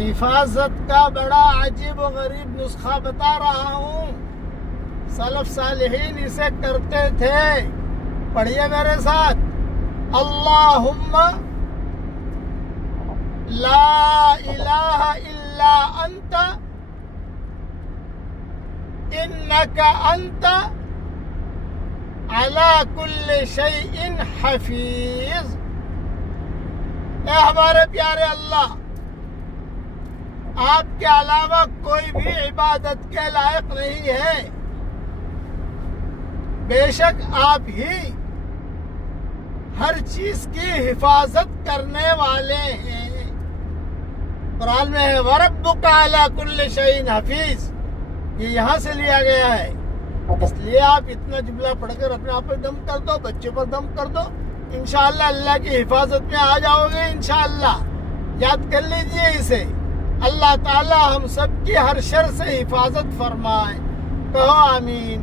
حفاظت کا بڑا عجیب و غریب نسخہ بتا رہا ہوں. سلف صالحین اسے کرتے تھے. پڑھیے میرے ساتھ. اللہم لا الہ الا انت انک انت علی کل شیء حفیظ. اے ہمارے پیارے اللہ، آپ کے علاوہ کوئی بھی عبادت کے لائق نہیں ہے. بے شک آپ ہی ہر چیز کی حفاظت کرنے والے ہیں. قرآن میں ہے وَرَبُّكَ عَلَى كُلِّ شَيْءٍ حَفِيظ. یہ یہاں سے لیا گیا ہے. اس لیے آپ اتنا جملہ پڑھ کر اپنے آپ پر دم کر دو، بچے پر دم کر دو. انشاءاللہ اللہ کی حفاظت میں آ جاؤ گے. انشاءاللہ یاد کر لیجئے اسے. اللہ تعالی ہم سب کی ہر شر سے حفاظت فرمائے. کہو آمین.